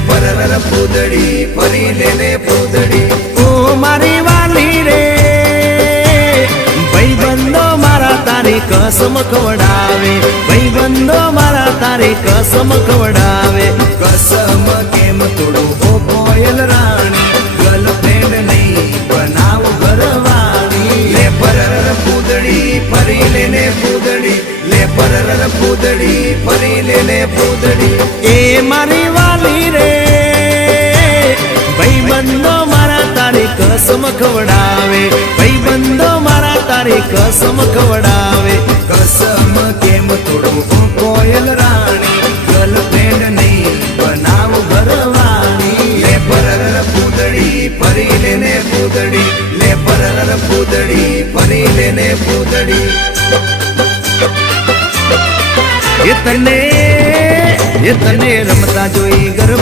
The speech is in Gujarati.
પરર પૂદડી ફરી લેને પૂદડી ઓ મારી વાલી રે ભાઈબંધો મારા તારી કસમ ખવડાવે ભાઈબંધો મારા તારી કસમ ખવડાવે કસમ કેમ તોડું ઓ કોયલ રાણી ગર્લફ્રેન્ડ નહીં બનાવ ઘરવાળી લે પરર પૂદડી ફરી લેને પૂદડી લે પરર પૂદડી ફરી લેને પૂદડી એ મારી વાલી રે ભાઈબંધો મારા તારી કસમ ખવડાવે ભાઈબંધો મારા તારી કસમ ખવડાવે કસમ કેમ તોડું ઓ કોયલ રાણી ગર્લફ્રેન્ડ નહીં બનાવ ઘરવાળી લે પરર પૂદડી ફરી લેને પૂદડી લે પરર પૂદડી ફરી લેને પૂદડી એ તને રમતા જોઈ ગરબા